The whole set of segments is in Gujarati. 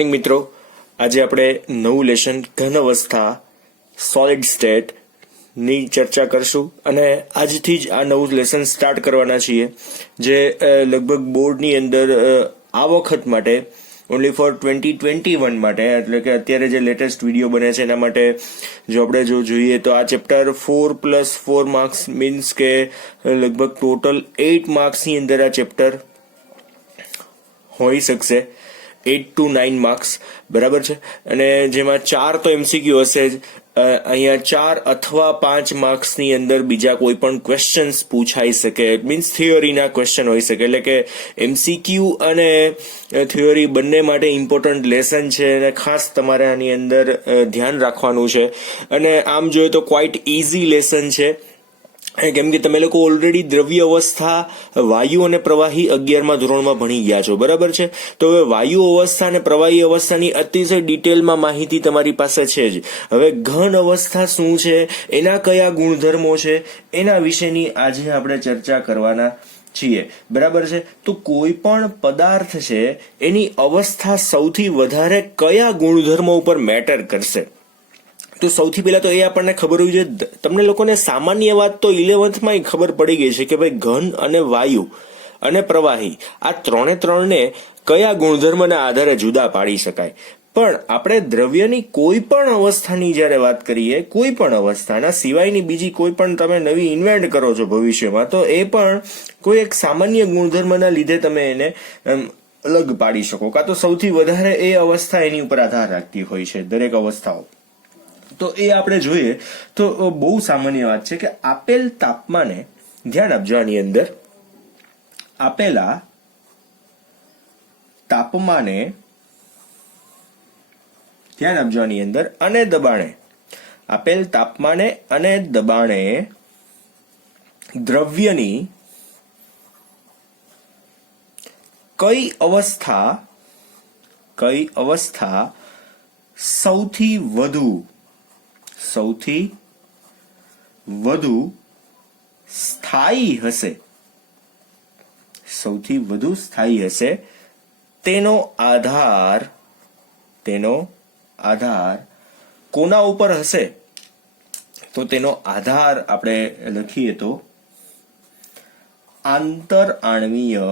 મોર્નિંગ મિત્રો, આજે આપણે નવું લેશન ઘન અવસ્થા સોલિડ સ્ટેટ ની ચર્ચા કરશું અને આજથી જ આ નવું લેસન સ્ટાર્ટ કરવાના છીએ જે લગભગ બોર્ડની અંદર આ વખત માટે ઓનલી ફોર 2021 માટે, એટલે કે અત્યારે જે લેટેસ્ટ વિડીયો બને છે એના માટે જો આપણે જોઈએ તો આ ચેપ્ટર 4+4 માર્ક્સ મીન્સ કે લગભગ ટોટલ 8 માર્ક્સની અંદર આ ચેપ્ટર હોઈ શકશે, 8 to 9 માર્ક્સ, બરાબર છે. અને જેમાં 4 તો એમસીક્યુ હશે જ. અહીંયા 4 અથવા 5 માર્ક્સની અંદર બીજા કોઈ પણ ક્વેશ્ચન્સ પૂછાઈ શકે, મીન્સ થિયરીના ક્વેશ્ચન હોઈ શકે, એટલે કે એમસીક્યુ અને થિયરી બંને માટે ઇમ્પોર્ટન્ટ લેસન છે અને ખાસ તમારે આની અંદર ધ્યાન રાખવાનું છે. અને આમ જોઈએ તો ક્વાઇટ ઇઝી લેસન છે, કેમ કે તમે લોકો ઓલરેડી દ્રવ્ય અવસ્થા વાયુ અને પ્રવાહી 11મા ધોરણમાં ભણી ગયા છો, બરાબર છે. તો હવે વાયુ અવસ્થા અને પ્રવાહી અવસ્થાની અતિશય ડિટેલમાં માહિતી તમારી પાસે છે જ. હવે ઘન અવસ્થા શું છે, એના કયા ગુણધર્મો છે, એના વિશેની આજે આપણે ચર્ચા કરવાના છીએ, બરાબર છે. તો કોઈ પણ પદાર્થ છે એની અવસ્થા સૌથી વધારે કયા ગુણધર્મો ઉપર મેટર કરશે, તો સૌથી પહેલા તો એ આપણને ખબર હોવી જોઈએ. તમને લોકોને સામાન્ય વાત તો 11th ખબર પડી ગઈ છે કે ભાઈ ઘન અને વાયુ અને પ્રવાહી આ ત્રણે કયા ગુણધર્મના આધારે જુદા પાડી શકાય. પણ આપણે દ્રવ્યની કોઈ પણ અવસ્થાની જ્યારે વાત કરીએ, કોઈ પણ અવસ્થાના સિવાયની બીજી કોઈ પણ તમે નવી ઇન્વેન્ટ કરો છો ભવિષ્યમાં, તો એ પણ કોઈ એક સામાન્ય ગુણધર્મના લીધે તમે એને અલગ પાડી શકો, કાં તો સૌથી વધારે એ અવસ્થા એની ઉપર આધાર રાખતી હોય છે, દરેક અવસ્થાઓ. તો એ આપણે જોઈએ તો બહુ સામાન્ય વાત છે કે આપેલ તાપમાને, ધ્યાન આપજો આની અંદર, આપેલા તાપમાને, ધ્યાન આપજો આની અંદર, અને દબાણે, આપેલ તાપમાને અને દબાણે દ્રવ્યની કઈ અવસ્થા સૌથી વધુ સ્થાયી હશે, તેનો આધાર કોના ઉપર હશે? તો તેનો આધાર આપણે લખીએ તો આંતરઆણ્વીય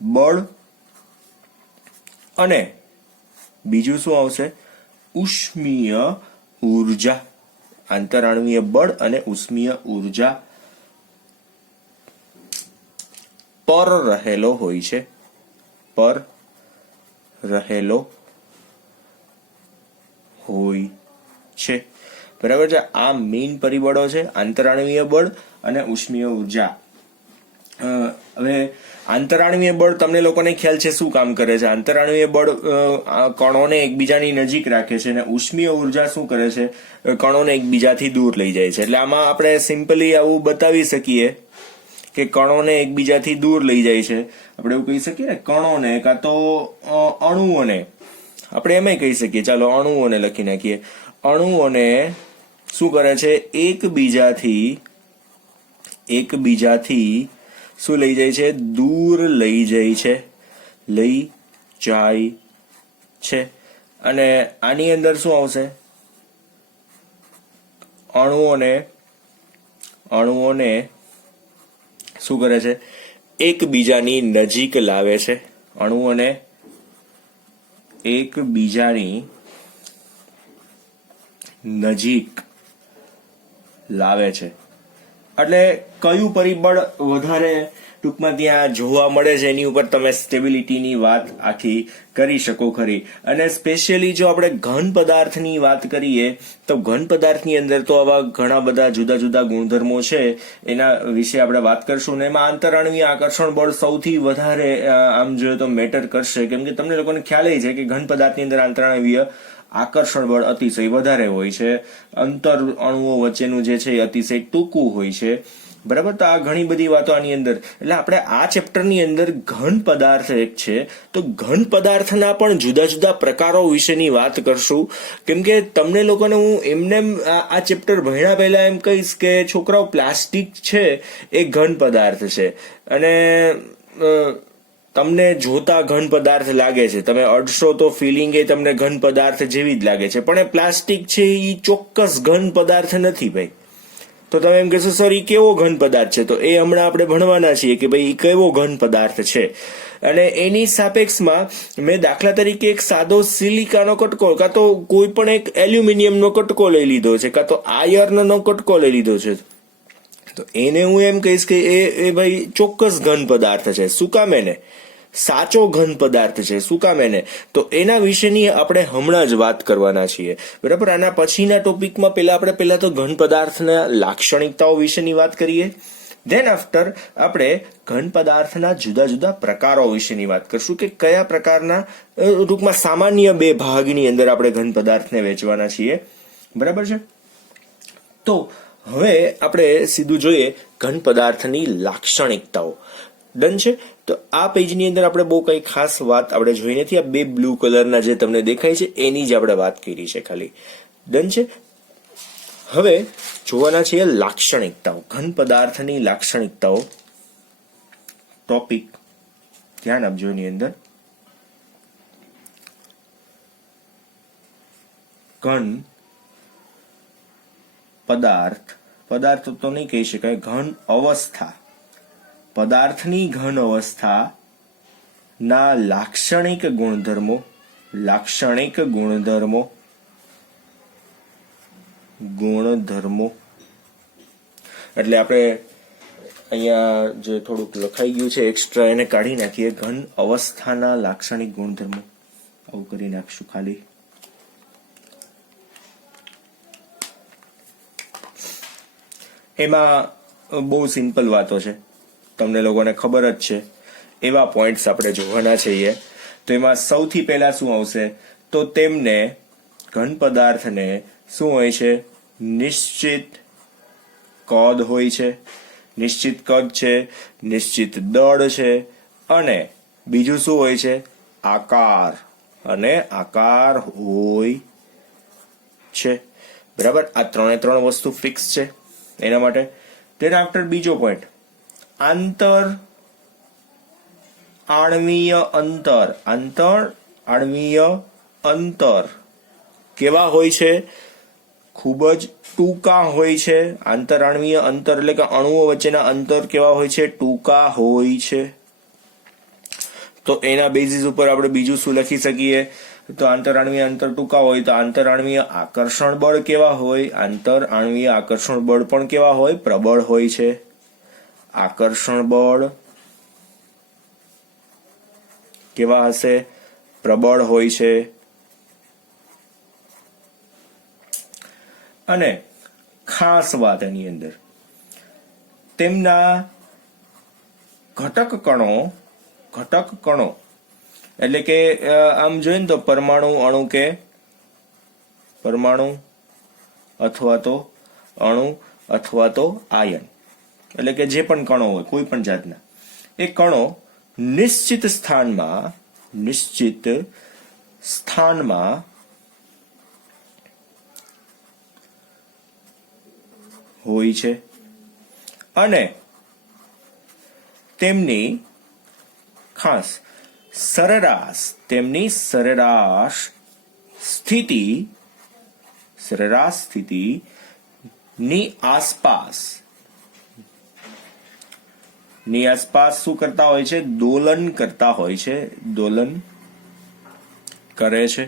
બળ અને બીજું શું આવશે? ઉષ્મીય ઉર્જા. આંતરઆણ્વીય બળ અને ઉષ્મીય ઉર્જા પર રહેલો હોય છે, બરાબર છે. આ મેઇન પરિબળો છે, આંતરઆણ્વીય બળ અને ઉષ્મીય ઉર્જા. હવે આંતરઆણ્વીય બળ તમને લોકોને ખ્યાલ છે શું કામ કરે છે? આંતરઆણ્વીય બળ કણોને એકબીજાની નજીક રાખે છે અને ઉષ્મીય ઉર્જા શું કરે છે? કણોને એકબીજાથી દૂર લઈ જાય છે. એટલે આમાં આપણે સિમ્પલી આવું બતાવી શકીએ કે કણોને એકબીજાથી દૂર લઈ જાય છે. આપણે એવું કહી શકીએ ને, કણોને કાં તો અણુઓને, આપણે એમાંય કહી શકીએ, ચાલો અણુઓને લખી નાખીએ. અણુઓને શું કરે છે? એકબીજાથી શું લઈ જાય છે? દૂર લઈ જાય છે. અને આની અંદર શું આવશે? અણુઓને શું કરે છે? એકબીજાની નજીક લાવે છે. અણુઓને એકબીજાની નજીક લાવે છે. એટલે કયું પરિબળ વધારે ટૂંકમાં ત્યાં જોવા મળે છે એની ઉપર તમે સ્ટેબિલિટીની વાત આખી કરી શકો ખરી. અને સ્પેશિયલી જો આપણે ઘન પદાર્થની વાત કરીએ તો ઘન પદાર્થની અંદર તો આવા ઘણા બધા જુદા જુદા ગુણધર્મો છે, એના વિશે આપણે વાત કરશું. ને એમાં આંતરઆણ્વીય આકર્ષણ બળ સૌથી વધારે આમ જોઈએ તો મેટર કરશે, કેમ કે તમને લોકોને ખ્યાલ છે કે ઘન પદાર્થની અંદર આંતરઆણ્વીય આકર્ષણ બળ અતિશય વધારે હોય છે, અંતર અણુઓ વચ્ચેનું જે છે એ અતિશય ટૂંકું હોય છે, બરાબર. તો આ ઘણી બધી વાતો આની અંદર, એટલે આપણે આ ચેપ્ટરની અંદર ઘન પદાર્થ એક છે, તો ઘન પદાર્થના પણ જુદા જુદા પ્રકારો વિશેની વાત કરશું. કેમ કે તમને લોકોને હું એમને આ ચેપ્ટર ભણ્યા પહેલા એમ કહીશ કે છોકરાઓ પ્લાસ્ટિક છે એ ઘન પદાર્થ છે, અને તમને જોતા ઘન પદાર્થ લાગે છે, તમે અડશો તો ફિલિંગ એ તમને ઘન પદાર્થ જેવી જ લાગે છે, પણ એ પ્લાસ્ટિક છે એ ચોક્કસ ઘન પદાર્થ નથી ભાઈ. તો તમે એમ કહેશો સર એ કેવો ઘન પદાર્થ છે, તો એ હમણાં આપણે ભણવાના છીએ કે ભાઈ એ કેવો ઘન પદાર્થ છે. અને એની સાપેક્ષમાં મેં દાખલા તરીકે એક સાદો સિલિકાનો કટકો કાં તો કોઈ પણ એક એલ્યુમિનિયમનો કટકો લઈ લીધો છે, કાં તો આયર્નનો કટકો લઈ લીધો છે, તો એને હું એમ કહીશ કે એ ભાઈ ચોક્કસ ઘન પદાર્થ છે. શું કામ એને સાચો ઘન પદાર્થ છે, શું કામ એને, તો એના વિશેની આપણે હમણાં જ વાત કરવાના છીએ, બરાબર. આના પછીના ટોપિકમાં પહેલા તો ઘન પદાર્થના લાક્ષણિકતાઓ વિશેની વાત કરીએ. ધેન આફ્ટર આપણે ઘન પદાર્થના જુદા જુદા પ્રકારો વિશેની વાત કરશું કે કયા પ્રકારના, ટૂંકમાં સામાન્ય બે ભાગની અંદર આપણે ઘન પદાર્થને વેચવાના છીએ, બરાબર છે. તો હવે આપણે સીધું જોઈએ ઘન પદાર્થની લાક્ષણિકતાઓ. ડન છે. તો આ પેજની અંદર આપણે બહુ કઈ ખાસ વાત આપણે જોઈ નથી. આ બે બ્લુ કલરના જે તમને દેખાય છે એની જ આપણે વાત કરી છે ખાલી. ડન છે. હવે જોવાના છે લાક્ષણિકતાઓ, ઘન પદાર્થની લાક્ષણિકતાઓ. ટોપિક ધ્યાન આપજો એની અંદર. ઘન પદાર્થ તો નહીં કહી શકાય, ઘન અવસ્થા, પદાર્થની ઘન અવસ્થા ના લાક્ષણિક ગુણધર્મો એટલે આપણે અહીંયા જે થોડુંક લખાઈ ગયું છે એક્સ્ટ્રા એને કાઢી નાખીએ. ઘન અવસ્થાના લાક્ષણિક ગુણધર્મો આવું કરી નાખશું ખાલી. એમાં બહુ સિમ્પલ વાતો છે, તમને લોકોને ખબર જ છે, એવા પોઈન્ટ્સ આપણે જોવાના છીએ. તો એમાં સૌથી પહેલા શું આવશે, તો તેમને ઘન પદાર્થને શું હોય છે, નિશ્ચિત કદ હોય છે, નિશ્ચિત કદ છે, નિશ્ચિત દળ છે, અને બીજું શું હોય છે, આકાર હોય છે, બરાબર. આ ત્રણ વસ્તુ ફિક્સ છે એના માટે. તેન આફ્ટર બીજો પોઈન્ટ, આંતર આણ્વીય અંતર કેવા હોય છે, ખૂબ જ ટૂંકા હોય છે. આંતર આણ્વીય અંતર એટલે કે અણુઓ વચ્ચેના અંતર કેવા હોય છે, ટૂંકા હોય છે. તો એના બેઝિસ ઉપર આપણે બીજું શું લખી શકીએ, તો આંતર આણ્વીય અંતર ટૂંકા હોય તો આંતર આણ્વીય આકર્ષણ બળ કેવા હોય, આંતર આણ્વીય આકર્ષણ બળ પણ કેવા હોય, પ્રબળ હોય છે. આકર્ષણ બળ કેવા હશે, પ્રબળ હોય છે. અને ખાસ વાત એની અંદર તેમના ઘટક કણો એટલે કે આમ જોઈએ ને તો પરમાણુ, અણુ કે પરમાણુ અથવા તો અણુ અથવા તો આયન, એટલે કે જે પણ કણો હોય કોઈ પણ જાતના, એ કણો નિશ્ચિત સ્થાનમાં હોય છે અને તેમની ખાસ સરેરાશ સ્થિતિ ની આસપાસ શું કરતા હોય છે, દોલન કરે છે.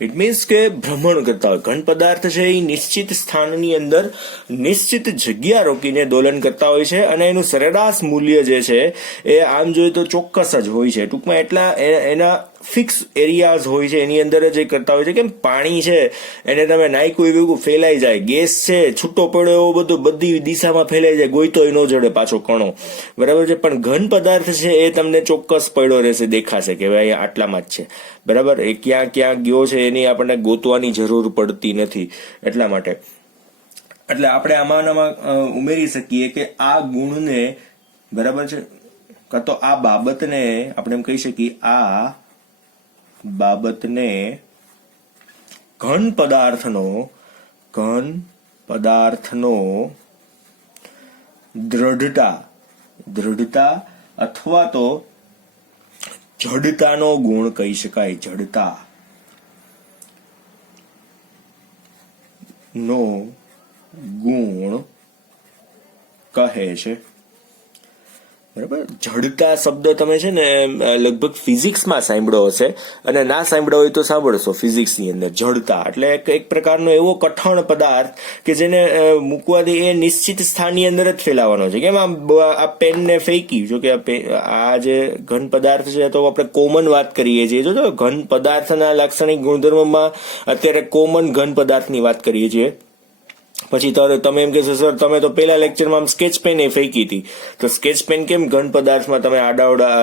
ઇટ મીન્સ કે ભ્રમણ કરતા હોય. ઘન પદાર્થ છે એ નિશ્ચિત સ્થાનની અંદર નિશ્ચિત જગ્યા રોકીને દોલન કરતા હોય છે અને એનું સરેરાશ મૂલ્ય જે છે એ આમ જોઈએ તો ચોક્કસ જ હોય છે. ટૂંકમાં એટલા એના ફિક્સ એરિયાઝ હોય છે, એની અંદર જ એ કરતા હોય છે. કેમ પાણી છે એને તમે નાખ્યું એવું ફેલાઈ જાય, ગેસ છે છૂટો પડ્યો એવો બધું બધી દિશામાં ફેલાઈ જાય, ગોઈતોય ન જડે પાછો કણો, બરાબર છે. પણ ઘન પદાર્થ છે એ તમને ચોક્કસ પડ્યો રહેશે, દેખાશે કે ભાઈ આટલામાં જ છે, બરાબર. એ ક્યાં ગયો છે એની આપણને ગોતવાની જરૂર પડતી નથી. એટલા માટે એટલે આપણે આમાં ઉમેરી શકીએ કે આ ગુણને, બરાબર છે, કાં તો આ બાબતને આપણે એમ કહી શકીએ, આ બાબતને ઘન પદાર્થનો દ્રઢતા અથવા તો જડતાનો ગુણ કહી શકાય. જડતા નો ગુણ કહે છે. બરાબર. જડતા શબ્દ તમે છે ને લગભગ ફિઝિક્સમાં સાંભળ્યો હશે, અને ના સાંભળ્યો હોય તો સાંભળશો. ફિઝિક્સની અંદર જડતા એટલે એક પ્રકારનો એવો કઠણ પદાર્થ કે જેને મૂકવાથી એ નિશ્ચિત સ્થાનની અંદર જ ફેલાવાનો છે. કેમ આ પેનને ફેંકી, જો કે આ જે ઘન પદાર્થ છે તો આપણે કોમન વાત કરીએ છીએ. જો ઘન પદાર્થના લાક્ષણિક ગુણધર્મમાં અત્યારે કોમન ઘન પદાર્થની વાત કરીએ છીએ. પછી તમે એમ કહેશો સર તમે તો પેલા લેક્ચરમાં સ્કેચ પેન એ ફેંકી હતી, તો સ્કેચ પેન કેમ ઘન પદાર્થમાં તમે આડાવડા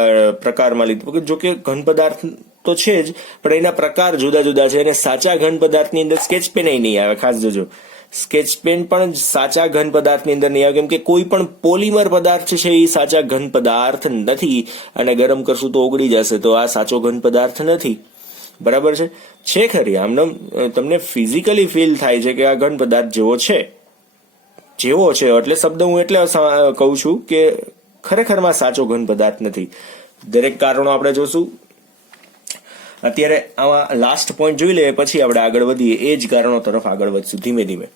પ્રકારમાં લીધું? જો કે ઘન પદાર્થ તો છે જ, પણ એના પ્રકાર જુદા જુદા છે, અને સાચા ઘન પદાર્થની અંદર સ્કેચ પેન નહીં આવે. ખાસ જોજો, સ્કેચ પેન પણ સાચા ઘન પદાર્થની અંદર નહીં આવે, કેમ કે કોઈ પણ પોલિમર પદાર્થ છે એ સાચા ઘન પદાર્થ નથી, અને ગરમ કરશું તો ઓગળી જશે, તો આ સાચો ઘન પદાર્થ નથી. બરાબર છે ખરી. આમને તમને ફિઝિકલી ફીલ થાય છે કે આ ઘન પદાર્થ જેવો છે એટલે શબ્દ હું એટલે કહું છું કે ખરેખરમાં સાચો ઘન પદાર્થ નથી. દરેક કારણો આપણે જોશું. અત્યારે આમાં લાસ્ટ પોઈન્ટ જોઈ લઈએ, પછી આપણે આગળ વધીએ, એ જ કારણો તરફ આગળ વધશું ધીમે ધીમે.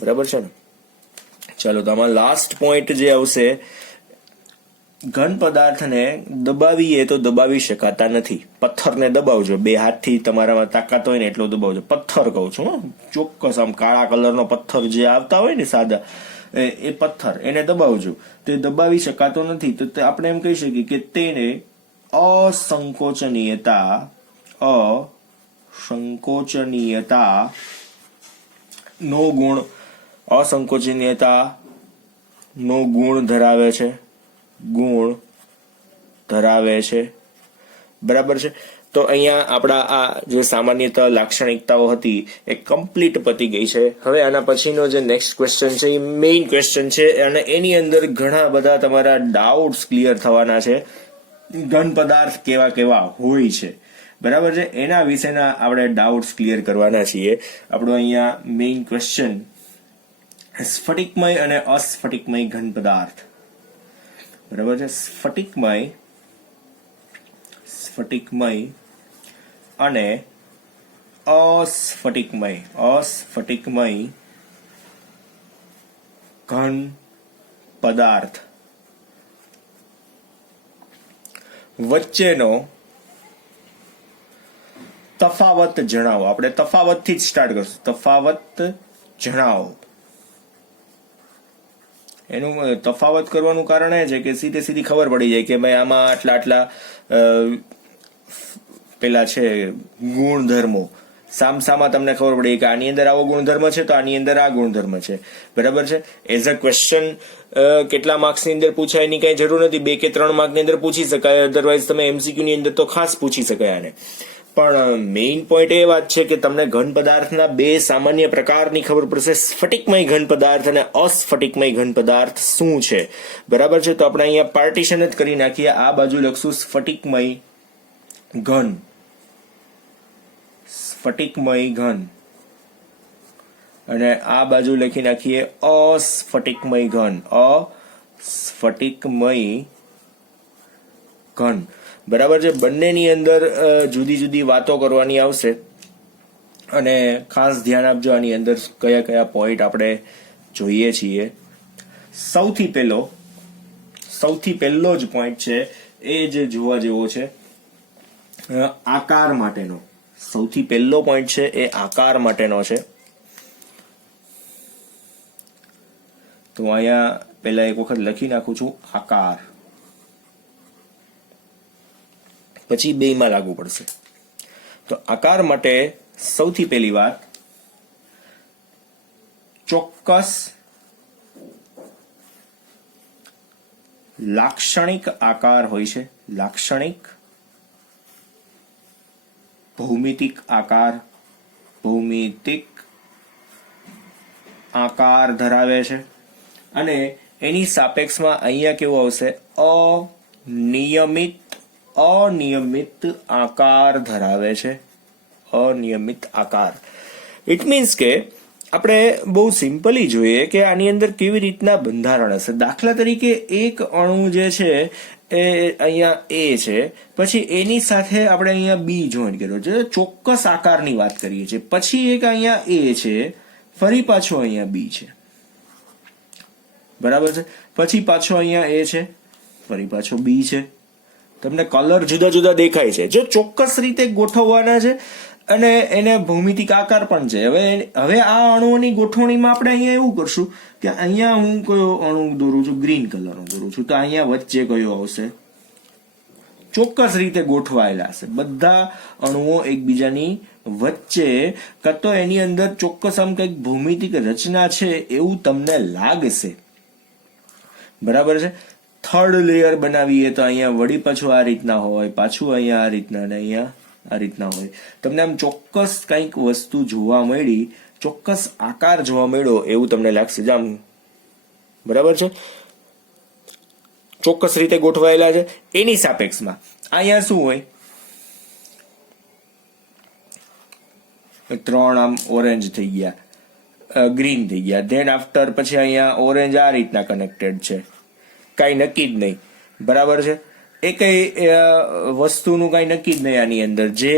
બરાબર છે ને? ચાલો, તો આમાં લાસ્ટ પોઈન્ટ જે આવશે, ઘન પદાર્થને દબાવીએ તો દબાવી શકાતા નથી. પથ્થરને દબાવજો, બે હાથથી તમારામાં તાકાત હોય ને એટલો દબાવજો. પથ્થર કહું છું, ચોક્કસ. આમ કાળા કલરનો પથ્થર જે આવતા હોય ને સાદા, એ પથ્થર, એને દબાવજો. તે દબાવી શકાતો નથી. તો આપણે એમ કહી શકીએ કે તેને અસંકોચનીયતા નો ગુણ ધરાવે છે. બરાબર છે. તો અહીંયા આપણા આ જે સામાન્યતઃ લાક્ષણિકતાઓ હતી એ કમ્પ્લીટ પતી ગઈ છે. હવે આના પછીનો જે નેક્સ્ટ ક્વેશ્ચન છે એ મેઇન ક્વેશ્ચન છે, અને એની અંદર ઘણા બધા તમારા ડાઉટ્સ ક્લિયર થવાના છે. ઘન પદાર્થ કેવા કેવા હોય છે, બરાબર છે, એના વિશેના આપણે ડાઉટ્સ ક્લિયર કરવાના છીએ. આપણો અહીંયા મેઇન ક્વેશ્ચન, સ્ફટિકમય અને અસ્ફટિકમય ઘન પદાર્થ. બરાબર છે. સ્ફટિકમય અને અસ્ફટિકમય ઘન પદાર્થ વચ્ચેનો તફાવત જણાવો. આપણે તફાવતથી જ સ્ટાર્ટ કરશું. તફાવત જણાવો. એનું તફાવત કરવાનું કારણ એ છે કે સીધી ખબર પડી જાય કે ભાઈ આમાં આટલા પેલા છે ગુણધર્મો. સામસામા તમને ખબર પડી કે આની અંદર આવો ગુણધર્મ છે તો આની અંદર આ ગુણધર્મ છે. બરાબર છે. એઝ અ ક્વેશ્ચન કેટલા માર્ક્સની અંદર પૂછાય એની કઈ જરૂર નથી. 2 કે 3 માર્કની અંદર પૂછી શકાય, અધરવાઇઝ તમે MCQ ની અંદર તો ખાસ પૂછી શકાય આને. પણ મેઇન પોઈન્ટ એ વાત છે કે તમને ઘન પદાર્થના 2 સામાન્ય પ્રકારની ખબર પડશે. સ્ફટિકમય ઘન પદાર્થ અને અસ્ફટિકમય ઘન પદાર્થ શું છે. બરાબર છે. તો આપણે અહીંયા પાર્ટીશન જ કરી નાખીએ. આ બાજુ લખશું સ્ફટિકમય ઘન, અને આ બાજુ લખી નાખીએ અસ્ફટિકમય ઘન. બરાબર છે. બંનેની અંદર જુદી જુદી વાતો કરવાની આવશે, અને ખાસ ધ્યાન આપજો આની અંદર કયા પોઈન્ટ આપણે જોઈએ છીએ. સૌથી પહેલો જ પોઈન્ટ છે એ જે જોવા જેવો છે આકાર માટેનો. સૌથી પહેલો પોઈન્ટ છે એ આકાર માટેનો છે. તો અહીંયા પહેલા એક વખત લખી નાખું છું આકાર, પછી 2 માં લાગુ પડશે. તો આકાર માટે સૌથી પહેલી વાત, ચોક્કસ લાક્ષણિક આકાર હોય છે. લાક્ષણિક ભૌમિતિક આકાર ધરાવે છે, અને એની સાપેક્ષમાં અહીંયા કેવું આવશે? અનિયમિત આકાર ધરાવે છે. અનિયમિત આકાર. ઇટ મીન્સ કે આપણે બહુ સિમ્પલી જોઈએ કે આની અંદર કેવી રીતના બંધારણ હશે. દાખલા તરીકે એક અણુ જે છે એ અહીંયા એ છે, પછી એની સાથે આપણે અહીંયા બી જોઈન્ટ કર્યો છે, ચોક્કસ આકારની વાત કરીએ છીએ. પછી એક અહીંયા એ છે, ફરી પાછો અહીંયા બી છે, બરાબર છે. પછી પાછો અહીંયા એ છે, ફરી પાછો બી છે. તમને કલર જુદા જુદા દેખાય છે. જો ચોક્કસ રીતે ગોઠવવાના છે અને એને ભૌમિતિક આકાર પણ છે. હવે આ અણુઓની ગોઠવણીમાં આપણે અહીંયા એવું કરશું કે અહીંયા હું કયો અણુ દોરું છું, ગ્રીન કલરનો દોરું છું, તો અહીંયા વચ્ચે કયો આવશે, ચોક્કસ રીતે ગોઠવાયેલા હશે બધા અણુઓ એકબીજાની વચ્ચે, કાં તો એની અંદર ચોક્કસ આમ કંઈક ભૌમિતિક રચના છે એવું તમને લાગશે, બરાબર છે. થર્ડ લેયર બનાવીએ તો અહીંયા વળી પાછું આ રીતના હોય, પાછું અહીંયા આ રીતના, અને અહીંયા આ રીતના હોય. તમને આમ ચોક્કસ કંઈક વસ્તુ જોવા મળી, ચોક્કસ આકાર જોવા મળ્યો એવું તમને લાગશે, આમ બરાબર છે, ચોક્કસ રીતે ગોઠવાયેલા છે. એની સાપેક્ષમાં અહીંયા શું હોય, 3 આમ ઓરેન્જ થઈ ગયા, ગ્રીન થઈ ગયા, ધેન આફ્ટર પછી અહીંયા ઓરેન્જ આ રીતના કનેક્ટેડ છે, કાંઈ નક્કી જ નહીં, બરાબર છે. એ કઈ વસ્તુનું કઈ નક્કી જ નહીં. આની અંદર જે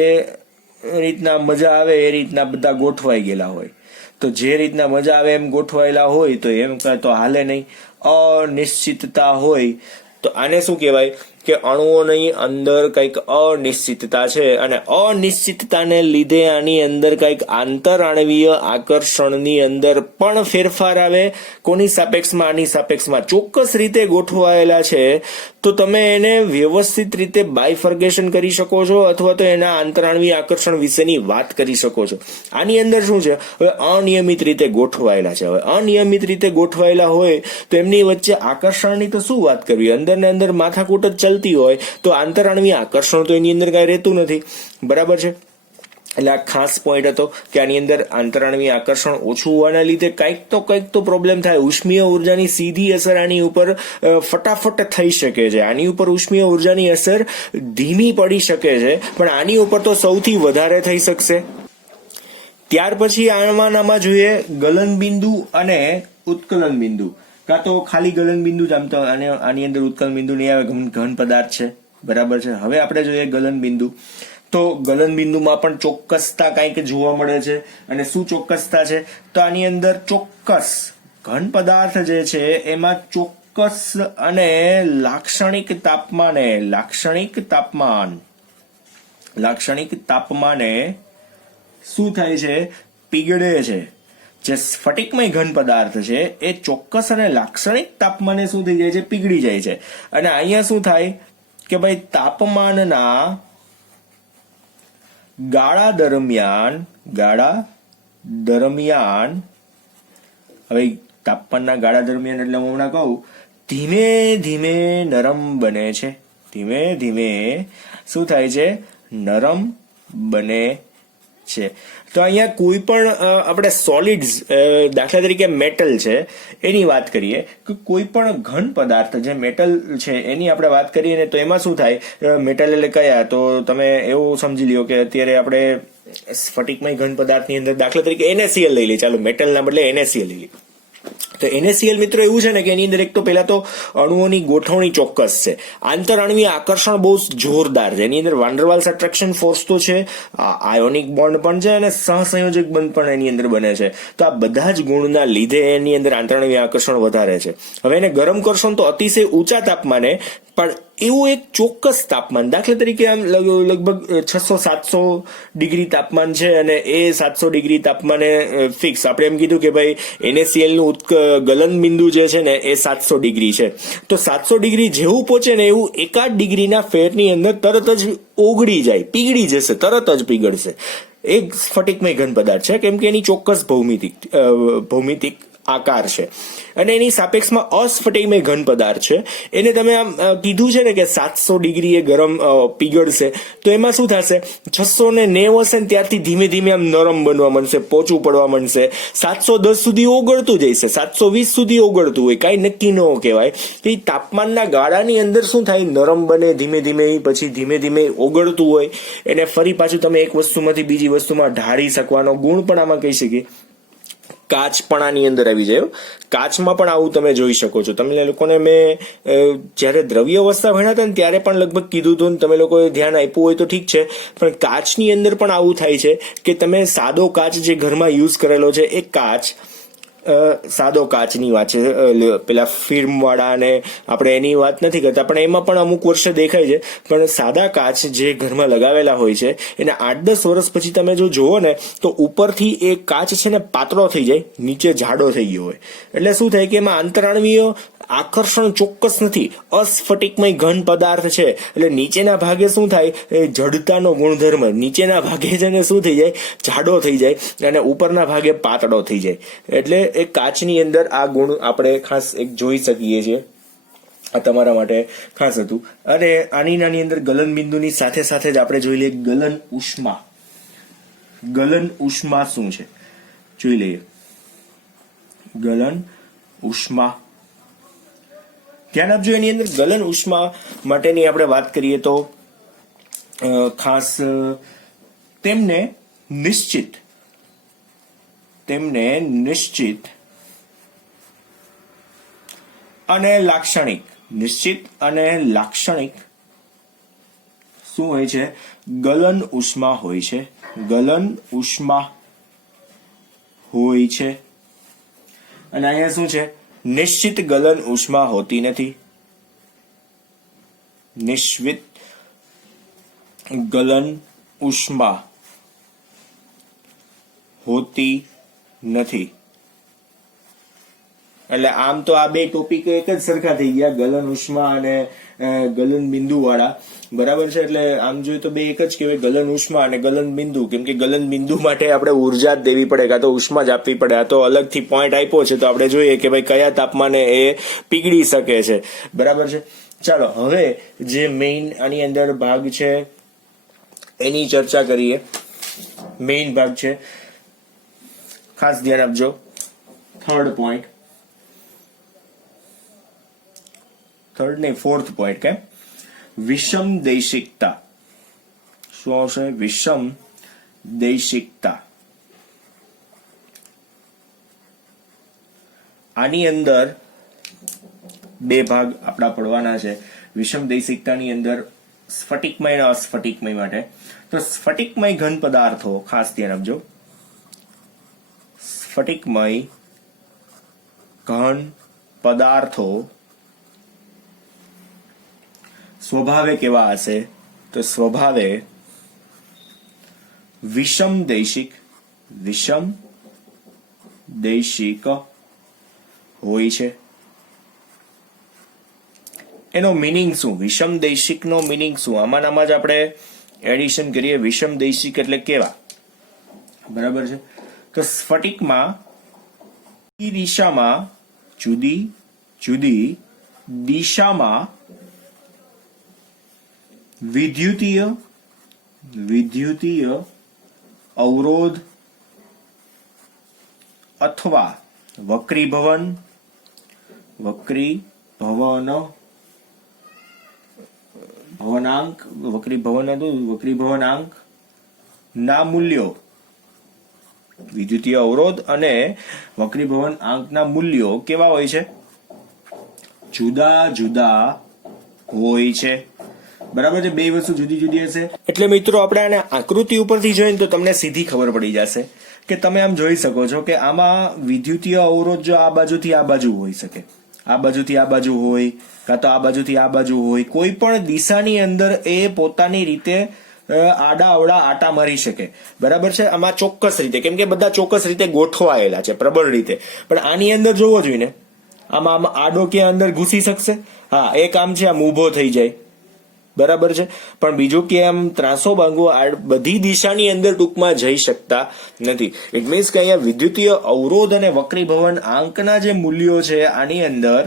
રીતના મજા આવે એ રીતના બધા ગોઠવાઈ ગયેલા હોય, તો જે રીતના મજા આવે એમ ગોઠવાયેલા હોય તો એમ તો હાલે નહીં. અનિશ્ચિતતા હોય તો આને શું કહેવાય કે અણુઓની અંદર કંઈક અનિશ્ચિતતા છે, અને અનિશ્ચિતતાને લીધે આની અંદર કંઈક આંતરાણવીય આકર્ષણની અંદર પણ ફેરફાર આવે. કોની સાપેક્ષમાં? આની સાપેક્ષમાં. ચોક્કસ રીતે ગોઠવાયેલા છે તો તમે એને વ્યવસ્થિત રીતે બાયફર્ગેશન કરી શકો છો, અથવા તો એના આંતરાણવીય આકર્ષણ વિશેની વાત કરી શકો છો. આની અંદર શું છે, હવે અનિયમિત રીતે ગોઠવાયેલા છે. હવે અનિયમિત રીતે ગોઠવાયેલા હોય તો એમની વચ્ચે આકર્ષણની તો શું વાત કરવી, અંદર ને અંદર માથાકૂટ જ ચાલતી હોય તો આંતરાણવીય આકર્ષણ તો એની અંદર કઈ રહેતું નથી, બરાબર છે. એટલે આ ખાસ પોઈન્ટ હતો કે આની અંદર આંતરાણવીય આકર્ષણ ઓછું હોવાના લીધે કંઈક તો પ્રોબ્લેમ થાય. ઉષ્મીય ઉર્જાની સીધી અસર આની ઉપર ફટાફટ થઈ શકે છે. આની ઉપર ઉષ્મીય ઉર્જાની અસર ધીમી પડી શકે છે, પણ આની ઉપર તો સૌથી વધારે થઈ શકશે. ત્યાર પછી આમાં જોઈએ ગલનબિંદુ અને ઉત્કલન બિંદુ, કાં તો ખાલી ગલન બિંદુ જ. આમ તો આની અંદર ઉત્કલન બિંદુ નહીં આવે, ઘન પદાર્થ છે, બરાબર છે. હવે આપણે જોઈએ ગલન બિંદુ. તો ગલન બિંદુમાં પણ ચોક્કસતા કંઈક જોવા મળે છે. અને શું ચોક્કસતા છે, તો આની અંદર ચોક્કસ ઘન પદાર્થ જે છે એમાં ચોક્કસ અને લાક્ષણિક તાપમાને શું થાય છે, પીગળે છે. જે સ્ફટિકમય ઘન પદાર્થ છે એ ચોક્કસ અને લાક્ષણિક તાપમાને શું થઈ જાય છે, પીગળી જાય છે. અને અહીંયા શું થાય કે ભાઈ તાપમાનના ગાળા દરમિયાન હવે તાપમાનના ગાળા દરમિયાન એટલે હું હમણાં કહું, ધીમે ધીમે નરમ બને છે. ધીમે ધીમે શું થાય છે, નરમ બને છે. તો અહીંયા કોઈ પણ આપણે સોલિડ્સ, દાખલા તરીકે મેટલ છે એની વાત કરીએ કે કોઈ પણ ઘન પદાર્થ જે મેટલ છે એની આપણે વાત કરીએ ને, તો એમાં શું થાય, મેટલ એટલે કયા, તો તમે એવું સમજી લ્યો કે અત્યારે આપણે સ્ફટિકમય ઘન પદાર્થની અંદર દાખલા તરીકે NaCl લઈ લઈએ. ચાલો મેટલના બદલે NaCl લઈ લઈએ. તો NaCl મિત્રો એવું છે ને કે એની અંદર એક તો પહેલા તો અણુઓની ગોઠવણી ચોક્કસ છે, આંતરાણવીય આકર્ષણ બહુ જોરદાર છે, એની અંદર વાન ડર વાલ્સ એટ્રેક્શન ફોર્સ તો છે, આયોનિક બોન્ડ પણ છે, અને સહસંયોજક બંધ પણ એની અંદર બને છે. તો આ બધા જ ગુણના લીધે એની અંદર આંતરાણવીય આકર્ષણ વધારે છે. હવે એને ગરમ કરશો તો અતિશય ઊંચા તાપમાને, પણ એવું એક ચોક્કસ તાપમાન, દાખલા તરીકે આમ લગભગ 600-700 ડિગ્રી તાપમાન છે, અને એ 700 ડિગ્રી તાપમાને ફિક્સ. આપણે એમ કીધું કે ભાઈ NaCl નું ગલન બિંદુ જે છે ને એ 700 ડિગ્રી છે. તો 700 ડિગ્રી જેવું પહોંચે ને એવું 1 ડિગ્રીના ફેરની અંદર તરત જ ઓગળી જાય, પીગળી જશે, તરત જ પીગળશે. એક સ્ફટિકમય ઘન પદાર્થ છે, કેમ કે એની ચોક્કસ ભૌમિતિક આકાર છે, અને એની સાપેક્ષમાં અસ્ફટિકમય ઘન પદાર્થ છે. એને તમે આમ કીધું છે ને કે 700 ડિગ્રીએ ગરમ પીગળશે, તો એમાં શું થશે, 690 હશે ને ત્યારથી ધીમે ધીમે આમ નરમ બનવા માંડશે, પોચું પડવા માંડશે. 710 સુધી ઓગળતું જશે, 720 સુધી ઓગળતું હોય, કાંઈ નક્કી ન કહેવાય. એ તાપમાનના ગાળાની અંદર શું થાય, નરમ બને ધીમે ધીમે, પછી ધીમે ધીમે ઓગળતું હોય. એને ફરી પાછું તમે એક વસ્તુમાંથી બીજી વસ્તુમાં ઢાળી શકવાનો ગુણ પણ આમાં કહી શકીએ. કાચ પણ આની અંદર આવી જાય. કાચમાં પણ આવું તમે જોઈ શકો છો. તમને લોકોને મેં જ્યારે દ્રવ્ય અવસ્થા ભણ્યા હતા ને ત્યારે પણ લગભગ કીધું હતું ને તમે લોકોએ ધ્યાન આપ્યું હોય તો ઠીક છે, પણ કાચની અંદર પણ આવું થાય છે કે તમે સાદો કાચ જે ઘરમાં યુઝ કરેલો છે એ કાચ, સાદો કાચની વાત છે, પેલા ફિલ્મ વાળા ને આપણે એની વાત નથી કરતા, પણ એમાં પણ અમુક વર્ષે દેખાય છે. પણ સાદા કાચ જે ઘરમાં લગાવેલા હોય છે એને 8-10 વર્ષ પછી તમે જો જુઓ ને તો ઉપરથી એ કાચ છે ને પાતળો થઈ જાય, નીચે જાડો થઈ ગયો હોય. એટલે શું થાય કે એમાં આંતરાણવીય આકર્ષણ ચોક્કસ નથી, અસ્ફટિકમય ઘન પદાર્થ છે. એટલે નીચેના ભાગે શું થાય, એ જડતાનો ગુણધર્મ નીચેના ભાગે છે ને શું થઈ જાય, જાડો થઈ જાય, અને ઉપરના ભાગે પાતળો થઈ જાય. એટલે એ કાચની અંદર આ ગુણ આપણે ખાસ એક જોઈ શકીએ છીએ. આ તમારા માટે ખાસ હતું. અને આની અંદર ગલન બિંદુની સાથે સાથે જ આપણે જોઈ લઈએ ગલન ઉષ્મા. ગલન ઉષ્મા શું છે જોઈ લઈએ. ગલન ઉષ્મા ધ્યાન આપજો. એની અંદર ગલન ઉષ્મા માટેની આપણે વાત કરીએ તો ખાસ તેમને નિશ્ચિત અને લાક્ષણિક, નિશ્ચિત અને લાક્ષણિક શું હોય છે, ગલન ઉષ્મા હોય છે. ગલન ઉષ્મા હોય છે. અને અહીંયા શું છે, નિશ્ચિત ગલન ઉષ્મા હોતી નથી. નિશ્ચિત ગલન ઉષ્મા હોતી નથી. એટલે આમ તો આ બે ટોપિક એક જ સરખા થઈ ગયા, ગલન ઉષ્મા અને ગલન બિંદુ વાળા, બરાબર છે. એટલે આમ જોઈએ તો બે એક જ કહેવાય, ગલન ઉષ્મા અને ગલન બિંદુ. કેમ કે ગલન બિંદુ માટે આપણે ઉર્જા જ દેવી પડે, કાં તો ઉષ્મા જ આપવી પડે. આ તો અલગથી પોઈન્ટ આપ્યો છે તો આપણે જોઈએ કે ભાઈ કયા તાપમાને એ પીગળી શકે છે, બરાબર છે. ચાલો હવે જે મેઇન આની અંદર ભાગ છે એની ચર્ચા કરીએ. મેઇન ભાગ છે, ખાસ ધ્યાન આપજો. થર્ડ પોઈન્ટ, થર્ડ નહીં, ફોર્થ પોઈન્ટ કે વિષમ દૈશિકતા. શું આવશે, વિષમ દૈશિકતા. આની અંદર બે ભાગ આપણા પડવાના છે. વિષમ દૈશિકતાની અંદર સ્ફટિકમય અને અસ્ફટિકમય માટે. તો સ્ફટિકમય ઘન પદાર્થો ખાસ ધ્યાન આપજો. સ્ફટિકમય ઘન પદાર્થો સ્વભાવે કેવા હશે, તો સ્વભાવે વિષમ દૈશિક હોય છે. એનો મિનિંગ શું, વિષમ દૈશિક નો મિનિંગ શું, આમાં જ આપણે એડિશન કરીએ. વિષમ દૈશિક એટલે કેવા, બરાબર છે. તો સ્ફટિકમાં દિશામાં, જુદી જુદી દિશામાં વિદ્યુતીય અવરોધ અથવા વક્રીભવન વક્રીભવનાંક ના મૂલ્યો, વિદ્યુતીય અવરોધ અને વક્રીભવન આંકના મૂલ્યો કેવા હોય છે, જુદા જુદા હોય છે, બરાબર છે. બે વસ્તુ જુદી જુદી હશે. એટલે મિત્રો આપણે આને આકૃતિ ઉપરથી જોઈને તો તમને સીધી ખબર પડી જશે કે તમે આમ જોઈ શકો છો કે આમાં વિદ્યુતીય અવરોધ જો આ બાજુથી આ બાજુ હોઈ શકે, આ બાજુથી આ બાજુ હોય, કાં તો આ બાજુથી આ બાજુ હોય, કોઈ પણ દિશાની અંદર એ પોતાની રીતે આડા અવડા આટા મારી શકે, બરાબર છે. આમાં ચોક્કસ રીતે, કેમ કે બધા ચોક્કસ રીતે ગોઠવાયેલા છે, પ્રબળ રીતે. પણ આની અંદર જોવો જોઈએ ને, આમાં આડો ક્યાં અંદર ઘૂસી શકશે? હા, એક આમ છે, આમ ઊભો થઈ જાય, બરાબર છે. પણ બીજું કે આમ ત્રાસો ભાંગવો બધી દિશાની અંદર ટૂંકમાં જઈ શકતા નથી. ઇટ મીન્સ કે અહીંયા વિદ્યુતીય અવરોધ અને વક્રીભવન આંકના જે મૂલ્યો છે આની અંદર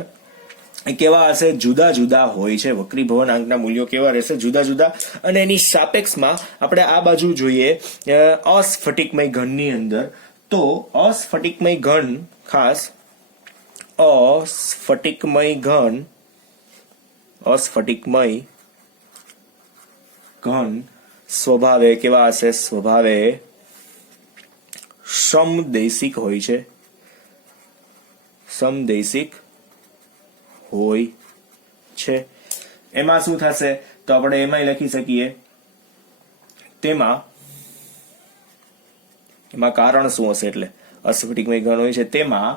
કેવા હશે, જુદા જુદા હોય છે. વક્રીભવન આંકના મૂલ્યો કેવા રહેશે, જુદા જુદા. અને એની સાપેક્ષમાં આપણે આ બાજુ જોઈએ અસ્ફટિકમય ઘનની અંદર, તો અસ્ફટિકમય ઘન, ખાસ અસ્ફટિકમય ઘન સ્વભાવે કેવા હશે, સ્વભાવે સમદૈશિક હોય છે. સમદૈશિક હોય છે. એમાં શું થશે તો આપણે એમાંય લખી શકીએ એમાં કારણ શું હશે એટલે અસ્ફટિકમય ઘન હોય છે તેમાં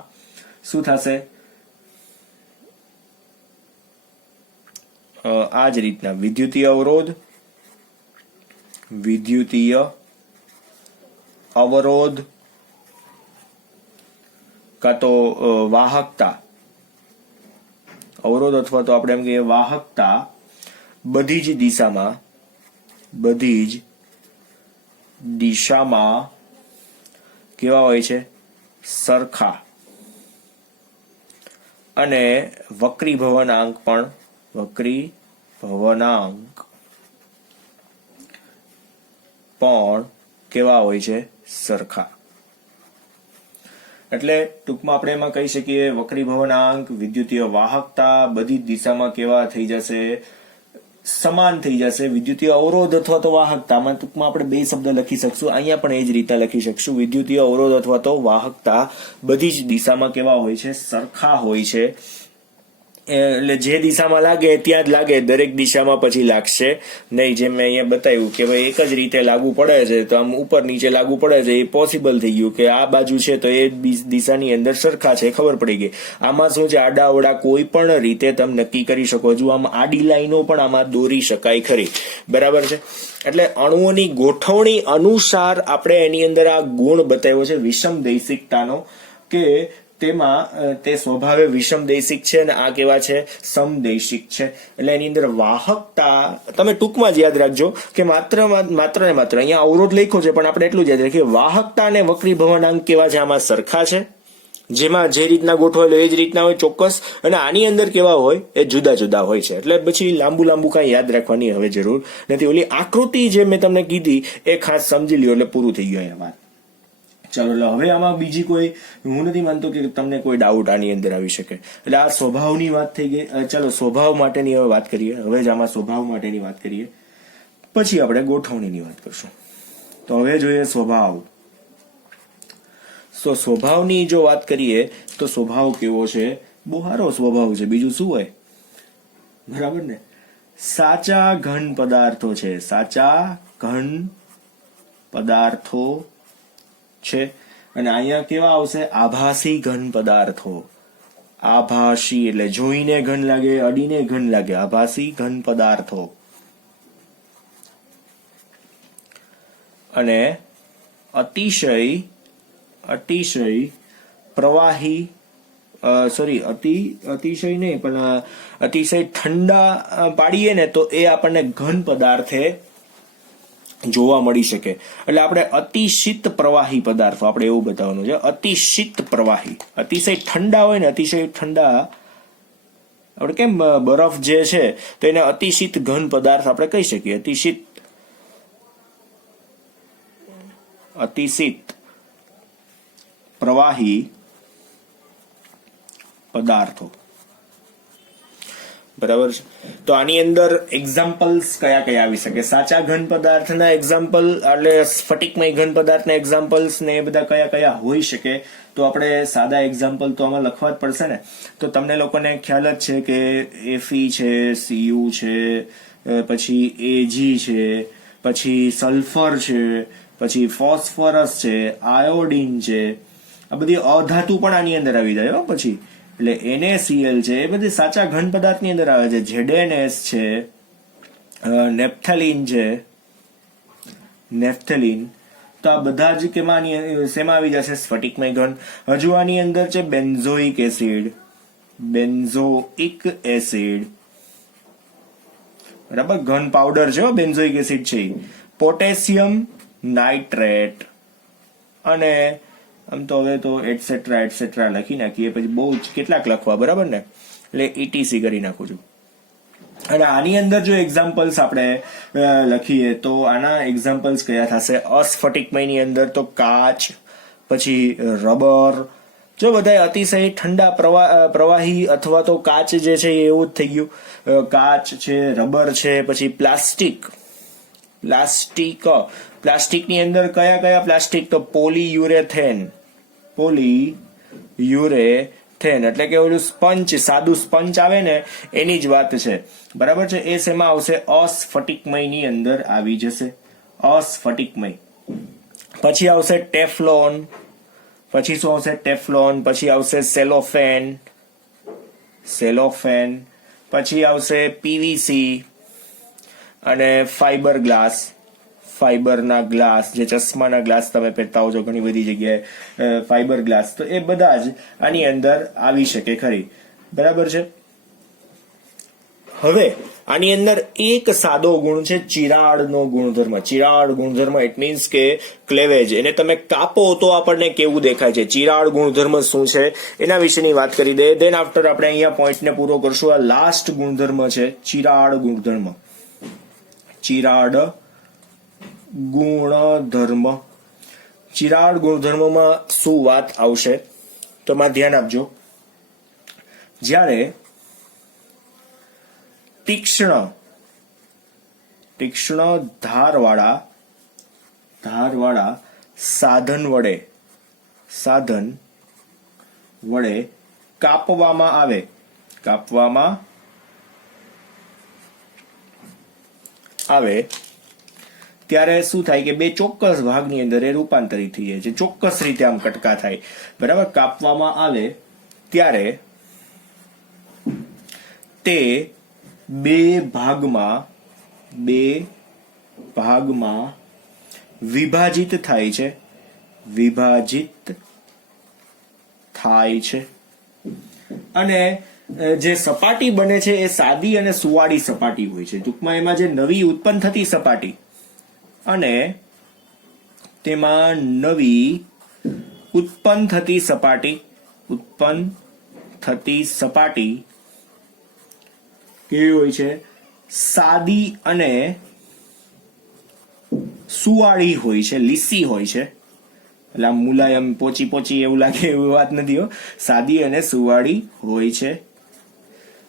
શું થશે આ જ રીતના વિદ્યુતીય અવરોધ કાં તો વાહકતા અવરોધ અથવા તો આપણે એમ કહીએ વાહકતા બધી જ દિશામાં કેવા હોય છે સરખા અને વક્રીભવનાંક પણ કેવા હોય છે સરખા. એટલે ટૂંકમાં આપણે એમાં કહી શકીએ વક્રીભવનાંક વિદ્યુતીય વાહકતા બધી જ દિશામાં કેવા થઈ જશે સમાન થઈ જશે. વિદ્યુતીય અવરોધ અથવા તો વાહકતામાં ટૂંકમાં આપણે બે શબ્દ લખી શકશું. અહીંયા પણ એ જ રીતે લખી શકશું વિદ્યુતીય અવરોધ અથવા તો વાહકતા બધી જ દિશામાં કેવા હોય છે સરખા હોય છે. એટલે જે દિશામાં લાગે ત્યાં જ લાગે, દરેક દિશામાં પછી લાગશે નહીં. જેમ મેં અહીંયા બતાવ્યું કે ભાઈ એક જ રીતે લાગુ પડે છે તો આમ ઉપર નીચે લાગુ પડે છે એ પોસિબલ થઈ ગયું કે આ બાજુ છે તો એ દિશાની અંદર સરખા છે ખબર પડી ગઈ. આમાં શું છે આડા અવડા કોઈ પણ રીતે તમે નક્કી કરી શકો. હજુ આમ આડી લાઈનો પણ આમાં દોરી શકાય ખરી, બરાબર છે. એટલે અણુઓની ગોઠવણી અનુસાર આપણે એની અંદર આ ગુણ બતાવ્યો છે વિષમદૈશિકતાનો કે તેમાં તે સ્વભાવે વિષમદૈશિક છે અને આ કેવા છે સમદૈશિક છે. એટલે એની અંદર વાહકતા તમે ટૂંકમાં જ યાદ રાખજો કે માત્ર ને માત્ર અહીંયા અવરોધ લખ્યો છે પણ આપણે એટલું જ યાદ રાખીએ વાહકતા અને વક્રીભવનાંક કેવા છે આમાં સરખા છે. જેમાં જે રીતના ગોઠવેલો એ જ રીતના હોય ચોક્કસ, અને આની અંદર કેવા હોય એ જુદા જુદા હોય છે. એટલે પછી લાંબુ કાંઈ યાદ રાખવાની હવે જરૂર નથી. ઓલી આકૃતિ જે મેં તમને કીધી એ ખાસ સમજી લ્યો એટલે પૂરું થઈ ગયું અહીંયા વાત. ચાલો એટલે હવે આમાં બીજી કોઈ હું નથી માનતો કે તમને કોઈ ડાઉટ આની અંદર આવી શકે. એટલે આ સ્વભાવની વાત થઈ ગઈ. ચાલો સ્વભાવ માટેની હવે વાત કરીએ. હવે જ આમાં સ્વભાવ માટેની વાત કરીએ પછી આપણે ગોઠવણીની વાત કરશું. તો હવે જોઈએ સ્વભાવ. તો સ્વભાવની જો વાત કરીએ તો સ્વભાવ કેવો છે બહુ સારો સ્વભાવ છે. બીજું શું હોય બરાબર ને. સાચા ઘન પદાર્થો છે છે અને અહીંયા કેવા આવશે આભાસી ઘન પદાર્થો. આભાસી એટલે જોઈને ઘન લાગે અડીને ઘન લાગે આભાસી ઘન પદાર્થો. અને અતિશય પ્રવાહી અતિશય નહીં પણ અતિશય ઠંડા પાડીએ ને તો એ આપણને ઘન પદાર્થે જોવા મળી શકે. એટલે આપણે અતિશીત પ્રવાહી પદાર્થો આપણે એવું બતાવવાનું છે. અતિશીત પ્રવાહી અતિશય ઠંડા હોય ને અતિશય ઠંડા આપણે કેમ બરફ જે છે તો એને અતિશીત ઘન પદાર્થ આપણે કહી શકીએ. અતિશીત પ્રવાહી પદાર્થો બરાબર છે. તો આની અંદર એક્ઝામ્પલ્સ કયા આવી શકે? સાચા ઘન પદાર્થના એક્ઝામ્પલ એટલે સ્ફટિકમય ઘન પદાર્થના એક્ઝામ્પલ્સ ને એ બધા કયા હોઈ શકે? તો આપણે સાદા એક્ઝામ્પલ તો આમાં લખવા જ પડશે ને. તો તમને લોકોને ખ્યાલ જ છે કે Fe છે, Cu છે, પછી Ag છે, પછી સલ્ફર છે, પછી ફોસ્ફરસ છે, આયોડીન છે. આ બધી અધાતુ પણ આની અંદર આવી જાય પછી. એટલે NaCl છે એ બધી સાચા ઘન પદાર્થની અંદર આવે છે. ZnS છે, નેપ્થેલિન છે, તો આ બધા જ શેમાં આવી જશે? સ્ફટિકમય ઘન. હજુ આની અંદર છે બેન્ઝોઇક એસિડ બરાબર, ઘન પાવડર છે બેન્ઝોઇક એસિડ છે. પોટેશિયમ નાઇટ્રેટ અને આમ તો હવે તો એટસેટ્રા લખી નાખીએ પછી બહુ જ કેટલાક લખવા બરાબર ને. એટલે ETC કરી નાખું છું. અને આની અંદર જો એક્ઝામ્પલ્સ આપણે લખીએ તો આના એક્ઝામ્પલ્સ કયા થશે? અસ્ફટિકમયની અંદર તો કાચ, પછી રબર. જો બધા અતિશય ઠંડા પ્રવાહી અથવા તો કાચ જે છે એવું જ થઈ ગયું. કાચ છે, રબર છે, પછી પ્લાસ્ટિકની અંદર કયા પ્લાસ્ટિક? તો પોલીયુરેથેન થેન એટલે કે ઓલું સ્પંચ, સાદું સ્પંચ આવે ને એની જ વાત છે, બરાબર છે. એ શેમાં આવશે? અસ્ફટિકમયની અંદર આવી જશે, અસ્ફટિકમય. પછી આવશે ટેફલોન, પછી શું આવશે? ટેફલોન. પછી આવશે સેલોફેન, સેલોફેન. પછી આવશે પીવીસી અને ફાઈબર ગ્લાસ, ફાઈબરના ગ્લાસ, જે ચશ્માના ગ્લાસ તમે પહેરતા હો છો ઘણી બધી જગ્યાએ ફાઈબર ગ્લાસ, તો એ બધા જ આની અંદર આવી શકે ખરી, બરાબર છે. હવે આની અંદર એક સાદો ગુણ છે, ચિરાડનો ગુણધર્મ. ચિરાડ ગુણધર્મ ઇટ મીન્સ કે ક્લેવેજ, એને તમે કાપો તો આપણને કેવું દેખાય છે. ચિરાડ ગુણધર્મ શું છે એના વિશેની વાત કરી દે. દેન આફ્ટર આપણે અહીંયા પોઈન્ટને પૂરો કરશું. આ લાસ્ટ ગુણધર્મ છે ચિરાડ ગુણધર્મ. ચિરાડ ગુણધર્મ. ચિરાડ ગુણધર્મમાં શું વાત આવશે તો માં ધ્યાન આપજો. જ્યારે તીક્ષ્ણ ધારવાળા સાધન વડે કાપવામાં આવે ત્યારે શું થાય કે બે ચોક્કસ ભાગની અંદર એ રૂપાંતરિત થઈ જાય છે, ચોક્કસ રીતે આમ કટકા થાય, બરાબર. કાપવામાં આવે ત્યારે તે બે ભાગમાં વિભાજિત થાય છે. અને જે સપાટી બને છે એ સાદી અને સુવાળી સપાટી હોય છે. ટૂંકમાં એમાં જે નવી ઉત્પન્ન થતી સપાટી અને તેમાં નવી ઉત્પન્ન થતી સપાટી કેવી હોય છે? સાદી અને સુવાળી હોય છે, લીસી હોય છે. એટલે આમ મુલાયમ પોચી એવું લાગે એવી વાત નથી હો, સાદી અને સુવાળી હોય છે,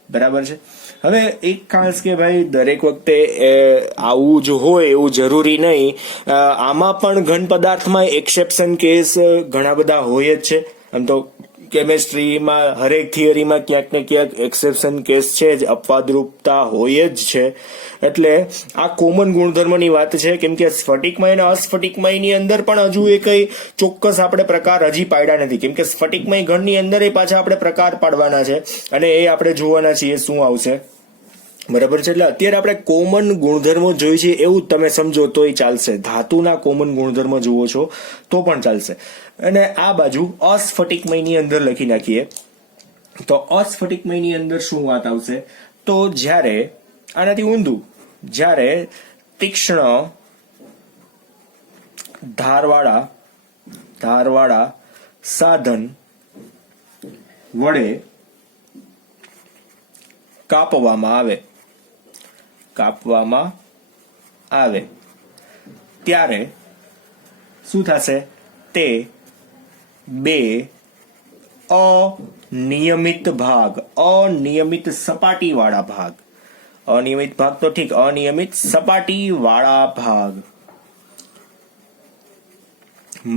બરાબર છે. હવે એક ખાસ કે ભાઈ દરેક વખતે આવું જ હોય એવું જરૂરી નહીં. આમાં પણ ઘન પદાર્થમાં એક્સેપ્શન કેસ ઘણા બધા હોય જ છે. આમ તો કેમેસ્ટ્રીમાં હરેક થિયરીમાં ક્યાંક ને ક્યાંક એક્સેપ્શન કેસ છે જ, અપવાદરૂપતા હોય જ છે. એટલે આ કોમન ગુણધર્મની વાત છે, કેમ કે સ્ફટિકમય અને અસ્ફટિકમયની અંદર પણ હજુ એ કઈ ચોક્કસ આપણે પ્રકાર હજી પાડ્યા નથી, કેમ કે સ્ફટિકમય ઘનની અંદર એ પાછા આપણે પ્રકાર પાડવાના છે અને એ આપણે જોવાના છીએ શું આવશે, બરાબર છે. એટલે અત્યારે આપણે કોમન ગુણધર્મો જોઈ છે એવું તમે સમજો તોય ચાલશે. ધાતુના કોમન ગુણધર્મો જુઓ છો તો પણ ચાલશે. અને આ બાજુ અસ્ફટિકમયની અંદર લખી નાખીએ તો અસ્ફટિકમયની અંદર શું વાત આવશે? તો જ્યારે આનાથી ઊંધું, જ્યારે તીક્ષ્ણ ધારવાળા સાધન વડે કાપવામાં આવે ત્યારે શું થશે? તે બે અનિયમિત સપાટીવાળા ભાગ, અનિયમિત ભાગ તો ઠીક, અનિયમિત સપાટીવાળા ભાગ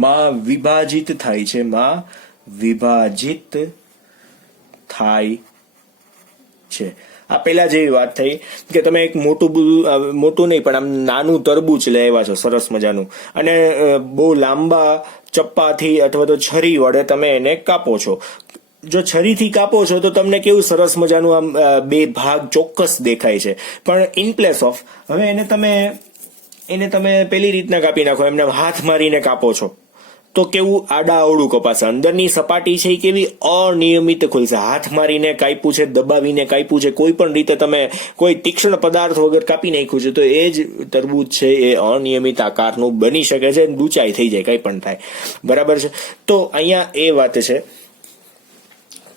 માં વિભાજિત થાય છે. આ પેલા જેવી વાત થઈ કે તમે એક મોટું નહીં પણ આમ નાનું તરબૂચ લઈ આવ્યા છો સરસ મજાનું, અને બહુ લાંબા ચપ્પાથી અથવા તો છરી વડે તમે એને કાપો છો. જો છરીથી કાપો છો તો તમને કેવું સરસ મજાનું આમ બે ભાગ ચોક્કસ દેખાય છે, પણ ઇન પ્લેસ ઓફ હવે એને તમે પેલી રીતના કાપી નાખો, એમને હાથ મારીને કાપો છો તો કેવું આડા અવળું કપાશે. અંદરની સપાટી છે એ કેવી અનિયમિત ખુલશે. હાથ મારીને કાપ્યું છે, દબાવીને કાપ્યું છે, કોઈ પણ રીતે તમે કોઈ તીક્ષ્ણ પદાર્થ વગર કાપી નાખ્યું છે તો એ જ તરબૂચ છે એ અનિયમિત આકારનું બની શકે છે, ડૂચાઈ થઈ જાય, કંઈ પણ થાય, બરાબર છે. તો અહીંયા એ વાત છે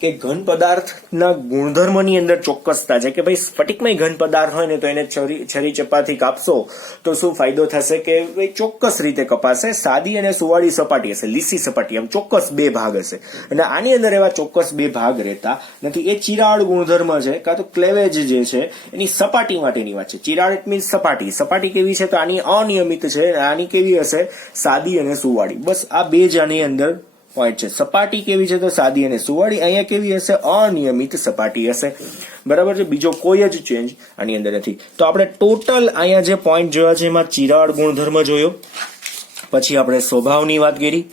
કે ઘન પદાર્થના ગુણધર્મની અંદર ચોક્કસતા છે કે ભાઈ સ્ફટિકમય ઘન પદાર્થ હોય ને તો એને છરી ચપ્પાથી કાપશો તો શું ફાયદો થશે કે ભાઈ ચોક્કસ રીતે કપાશે, સાદી અને સુવાળી સપાટી હશે, લીસી સપાટી, આમ ચોક્કસ બે ભાગ હશે. અને આની અંદર એવા ચોક્કસ બે ભાગ રહેતા નથી. એ ચિરાડ ગુણધર્મ છે, કાં તો ક્લેવેજ જે છે એની સપાટી માટેની વાત છે. ચિરાડ ઇટ મીન્સ સપાટી કેવી છે તો આની અનિયમિત છે, આની કેવી હશે? સાદી અને સુવાળી. બસ આ બે જ આની અંદર પોઈન્ટ છે. સપાટી કેવી છે તો સાદી અને સુવાળી. અહીંયા કેવી હશે? અનિયમિત સપાટી હશે. બરાબર છે. બીજો કોઈ જ ચેન્જ આની અંદર નથી. તો આપણે ટોટલ અહીંયા જે પોઈન્ટ જોયા છે એમાં ચિરાડ ગુણધર્મ જોયો, પછી આપણે સ્વભાવની વાત કરી,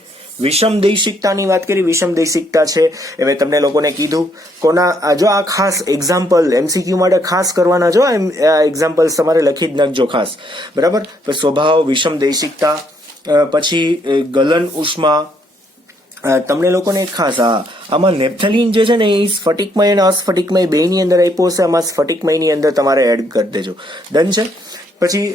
વિષમદૈશિકતાની વાત કરી. વિષમદૈશિકતા છે એ મેં તમને લોકોને કીધું કોના, જો આ ખાસ એક્ઝામ્પલ એમસીક્યુ માટે ખાસ કરવાના, જો આ એક્ઝામ્પલ તમારે લખી જ નાખજો ખાસ. બરાબર. તો સ્વભાવ, વિષમદૈશિકતા, પછી ગલન ઉષ્મા. તમને લોકોને ખાસ આમાં નેપ્થેલિન જે છે ને એ સ્ફટિકમય અને અસ્ફટિકમય બેની અંદર આપ્યો હશે. આમાં સ્ફટિકમયની અંદર તમારે એડ કરી દેજો. ડન છે. પછી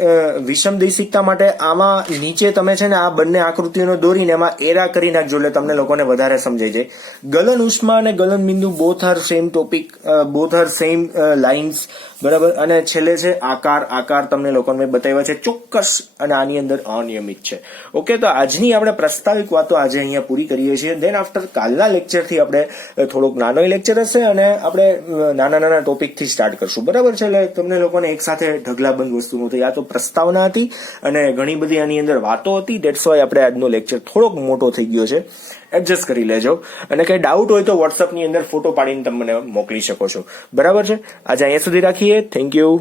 વિષમદૈશિકતા માટે આમાં નીચે તમે છે ને આ બંને આકૃતિઓનો દોરીને એમાં એરા કરી નાખજો એટલે તમને લોકોને વધારે સમજાઈ જાય. ગલન ઉષ્મા અને ગલન બિંદુ both are same topic, both are same lines. બરાબર. અને છેલ્લે છે આકાર તમને લોકોને મેં બતાવ્યા છે ચોક્કસ અને આની અંદર અનિયમિત છે. ઓકે, તો આજની આપણે પ્રસ્તાવિક વાતો આજે અહીંયા પૂરી કરીએ છીએ. દેન આફ્ટર કાલના લેક્ચરથી આપણે થોડોક નાનો લેક્ચર હશે અને આપણે નાના ટોપિકથી સ્ટાર્ટ કરશું. બરાબર છે. એટલે તમને લોકોને એક સાથે ઢગલાબંધ વસ્તુનું આ તો પ્રસ્તાવના હતી અને ઘણી બધી આની અંદર વાતો હતી. દેટ્સ વાય આપણે આજનો લેક્ચર થોડોક મોટો થઈ ગયો છે. એડજસ્ટ કરી લેજો. અને કઈ ડાઉટ હોય તો વોટ્સઅપની અંદર ફોટો પાડીને તમે મને મોકલી શકો છો. બરાબર છે. આજે અહીંયા સુધી રાખીએ. Thank you.